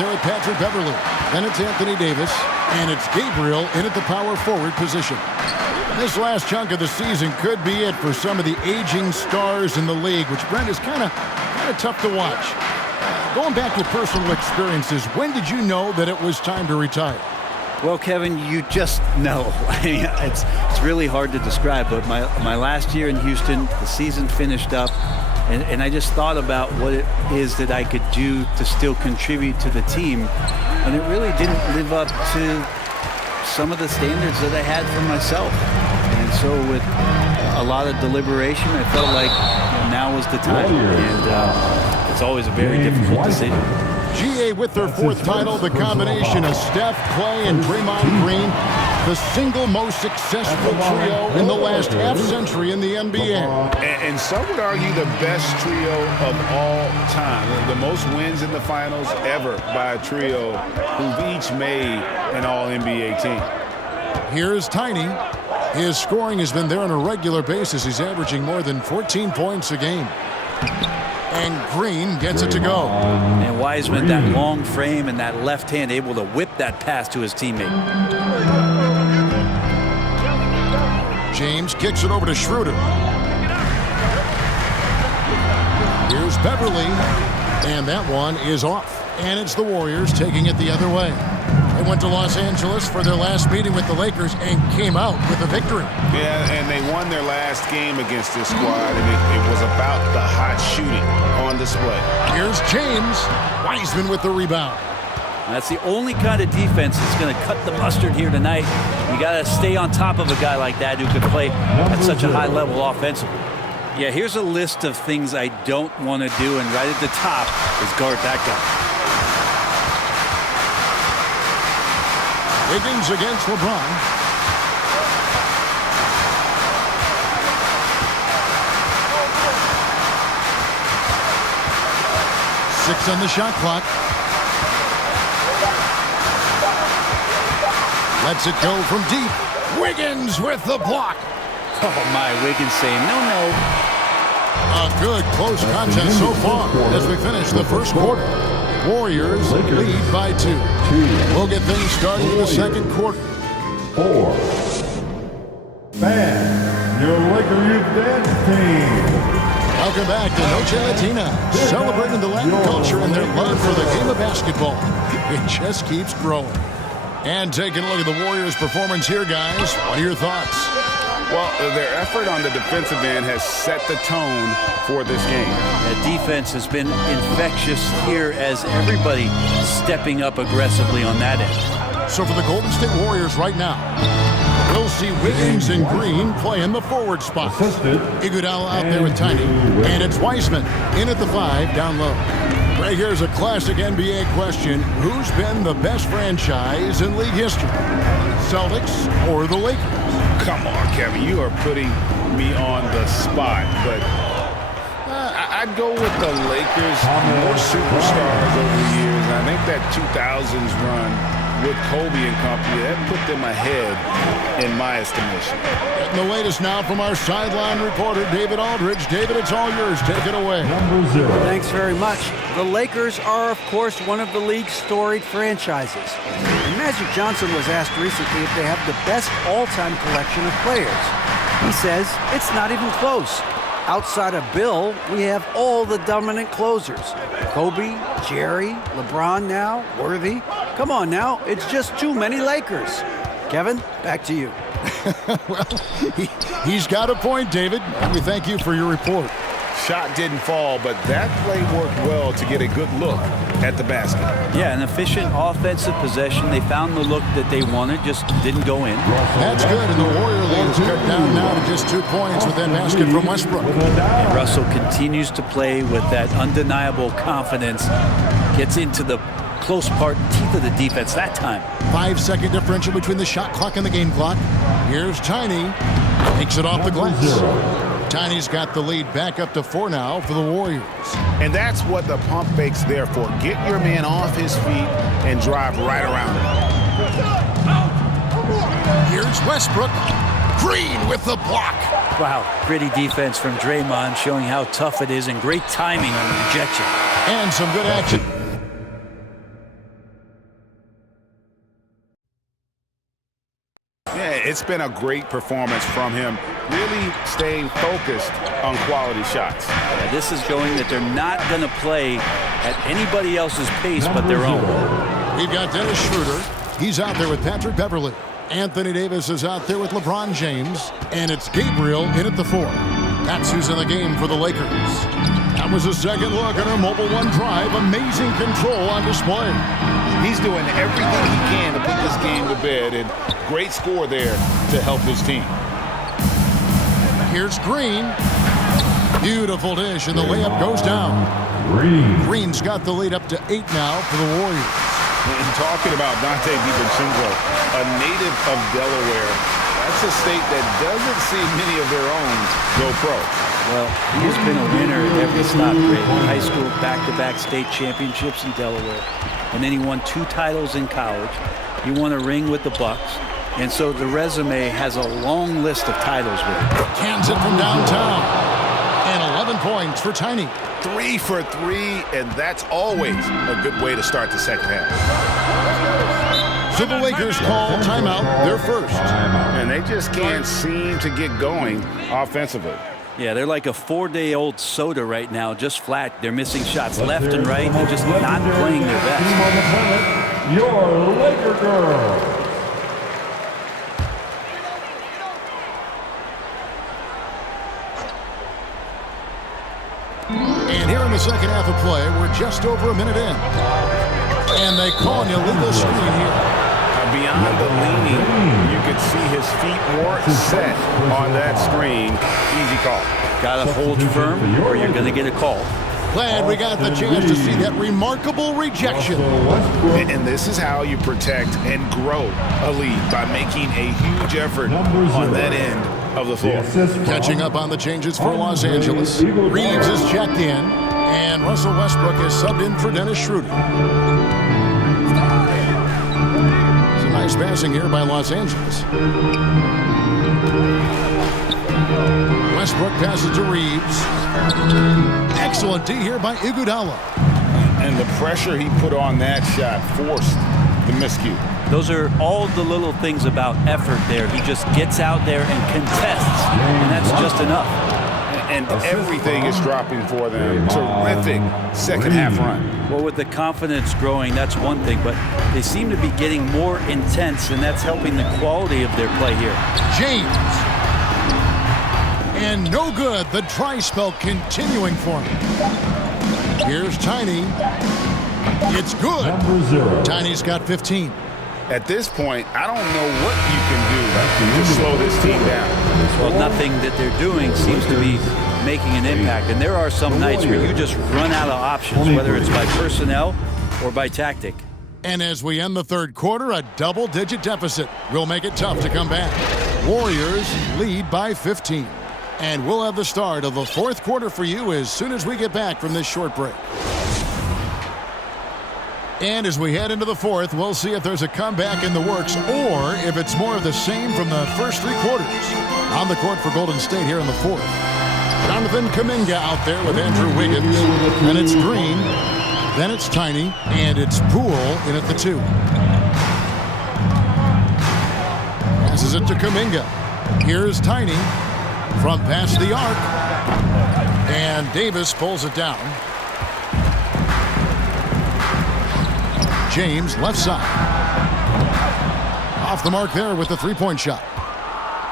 there with Patrick Beverley. Then it's Anthony Davis. And it's Gabriel in at the power forward position. This last chunk of the season could be it for some of the aging stars in the league, which, Brent, is kind of tough to watch. Going back to personal experiences, when did you know that it was time to retire? Well, Kevin, you just know. I mean, it's really hard to describe, but my last year in Houston, the season finished up, and I just thought about what it is that I could do to still contribute to the team, and it really didn't live up to some of the standards that I had for myself. And so with a lot of deliberation, I felt like now was the time, and it's always a very difficult decision. GA with their fourth title, the combination of Steph, Clay, and Draymond Green, the single most successful trio in the last half-century in the NBA. And some would argue the best trio of all time. The most wins in the finals ever by a trio who've each made an All-NBA team. Here's Tiny. His scoring has been there on a regular basis. He's averaging more than 14 points a game. And Green gets it to go. And Wiseman, that long frame and that left hand, able to whip that pass to his teammate. James kicks it over to Schroeder. Here's Beverly. And that one is off. And it's the Warriors taking it the other way. They went to Los Angeles for their last meeting with the Lakers and came out with a victory. Yeah, and they won their last game against this squad, and it was about the hot shooting on display. Here's James. Wiseman with the rebound. That's the only kind of defense that's going to cut the mustard here tonight. You got to stay on top of a guy like that who can play at such a high level offensively. Yeah, here's a list of things I don't want to do, and right at the top is guard that guy. Wiggins against LeBron. Six on the shot clock. Lets it go from deep. Wiggins with the block. Oh, my. Wiggins saying no. A good close contest so far as we finish the first quarter. Warriors lead by 2. We'll get things started in the second quarter. 4. Band, your Laker Youth Dance Team. Welcome back to Noche Latina, celebrating the Latin culture and their love for the game of basketball. It just keeps growing. And taking a look at the Warriors' performance here, guys. What are your thoughts? Well, their effort on the defensive end has set the tone for this game. That defense has been infectious here as everybody stepping up aggressively on that end. So for the Golden State Warriors right now, we'll see Wiggins and Green play in the forward spot. Iguodala out there with Tiny. And it's Wiseman in at the 5, down low. Right here's a classic NBA question. Who's been the best franchise in league history? Celtics or the Lakers? Come on, Kevin. You are putting me on the spot. But I'd go with the Lakers. More superstars over the years. I think that 2000s run with Kobe and company, that put them ahead in my estimation. Getting the latest now from our sideline reporter, David Aldridge. David, it's all yours. Take it away. Number 0. Thanks very much. The Lakers are, of course, one of the league's storied franchises. And Magic Johnson was asked recently if they have the best all-time collection of players. He says it's not even close. Outside of Bill, we have all the dominant closers. Kobe, Jerry, LeBron now, Worthy. Come on now, it's just too many Lakers. Kevin, back to you. Well, he's got a point, David. We thank you for your report. Shot didn't fall, but that play worked well to get a good look at the basket. Yeah, an efficient offensive possession. They found the look that they wanted, just didn't go in. That's good, and the Warrior lead is cut down now to just 2 points with that basket from Westbrook. And Russell continues to play with that undeniable confidence. Gets into the close part, teeth of the defense that time. 5-second differential between the shot clock and the game clock. Here's Tiny. Takes it off the glass. Tiny's got the lead back up to 4 now for the Warriors. And that's what the pump fake's there for. Get your man off his feet and drive right around him. Here's Westbrook. Green with the block. Wow, pretty defense from Draymond, showing how tough it is, and great timing on the rejection. And some good action. It's been a great performance from him, really staying focused on quality shots. Yeah, this is showing that they're not going to play at anybody else's pace but their own. We've got Dennis Schroeder. He's out there with Patrick Beverley. Anthony Davis is out there with LeBron James. And it's Gabriel in at the 4. That's who's in the game for the Lakers. That was a second look at our Mobile One drive. Amazing control on display. He's doing everything he can to put this game to bed, and great score there to help his team. Here's Green. Beautiful dish, and the layup goes down. Green's got the lead up to 8 now for the Warriors. And talking about Dante DiVincenzo, a native of Delaware, that's a state that doesn't see many of their own go pro. Well, he's been a winner at every stop grade. High school, back-to-back state championships in Delaware. And then he won 2 titles in college. He won a ring with the Bucks. And so the resume has a long list of titles with him. Cans it from downtown. And 11 points for Tiny. 3 for 3, and that's always a good way to start the second half. So the Lakers call timeout, their first. And they just can't seem to get going offensively. Yeah, they're like a 4-day-old soda right now, just flat. They're missing shots left and right. They're just not playing their best. Your Laker girl. And here in the second half of play, we're just over a minute in. And they call an illegal screen here. Beyond the leaning, you could see his feet weren't set on that screen. Easy call. Got to hold firm or you're going to get a call. Glad we got the chance to see that remarkable rejection. And this is how you protect and grow a lead, by making a huge effort on that end of the floor. Catching up on the changes for Los Angeles. Reeves is checked in, and Russell Westbrook is subbed in for Dennis Schroeder. Some nice passing here by Los Angeles. Westbrook passes to Reeves. Excellent D here by Iguodala. And the pressure he put on that shot forced the miscue. Those are all the little things about effort there. He just gets out there and contests, and that's just enough. And everything is dropping for them. Terrific second half run. Well, with the confidence growing, that's one thing, but they seem to be getting more intense, and that's helping the quality of their play here. James. And no good. The dry spell continuing for him. Here's Tiny. It's good. Tiny's got 15. At this point, I don't know what you can do to slow this team down. Well, nothing that they're doing seems to be making an impact. And there are some nights where you just run out of options, whether it's by personnel or by tactic. And as we end the third quarter, a double-digit deficit will make it tough to come back. Warriors lead by 15. And we'll have the start of the fourth quarter for you as soon as we get back from this short break. And as we head into the fourth, we'll see if there's a comeback in the works or if it's more of the same from the first 3 quarters. On the court for Golden State here in the fourth. Jonathan Kuminga out there with Andrew Wiggins. Then it's Green. Then it's Tiny. And it's Poole in at the 2. Passes it to Kuminga. Here's Tiny from past the arc. And Davis pulls it down. James, left side. Off the mark there with the three-point shot.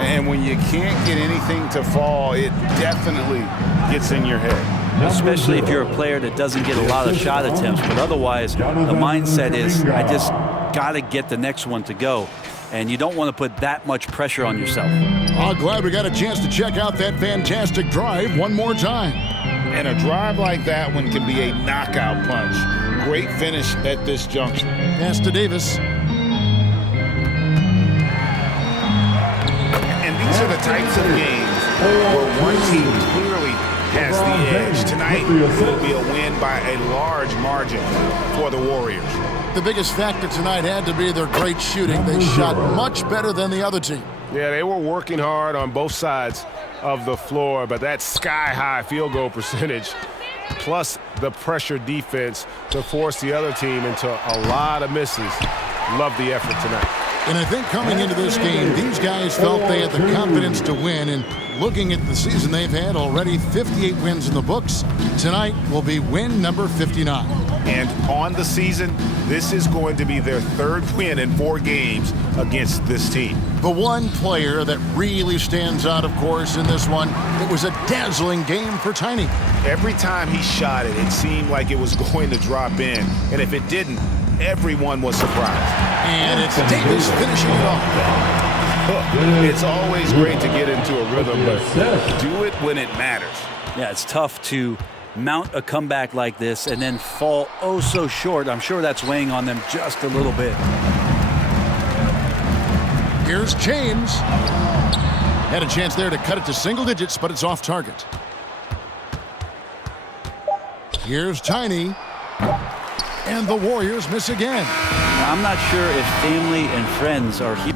And when you can't get anything to fall, it definitely gets in your head. Especially if you're a player that doesn't get a lot of shot attempts. But otherwise, the mindset is, I just got to get the next one to go. And you don't want to put that much pressure on yourself. Oh, glad we got a chance to check out that fantastic drive one more time. And a drive like that one can be a knockout punch. Great finish at this junction. Pass to Davis. And these are the types of games where one team clearly has the edge. Tonight will be a win by a large margin for the Warriors. The biggest factor tonight had to be their great shooting. They shot much better than the other team. Yeah, they were working hard on both sides of the floor, but that sky-high field goal percentage plus the pressure defense to force the other team into a lot of misses. Love the effort tonight. And I think coming into this game, these guys felt they had the confidence to win. And looking at the season they've had, already 58 wins in the books. Tonight will be win number 59. And on the season, this is going to be their third win in 4 games against this team. The one player that really stands out, of course, in this one, it was a dazzling game for Tiny. Every time he shot it, it seemed like it was going to drop in. And if it didn't, everyone was surprised. And it's Davis finishing it off. It's always great to get into a rhythm, but do it when it matters. Yeah, it's tough to mount a comeback like this and then fall oh so short. I'm sure that's weighing on them just a little bit. Here's James. Had a chance there to cut it to single digits, but it's off target. Here's Tiny. And the Warriors miss again. I'm not sure if family and friends are here.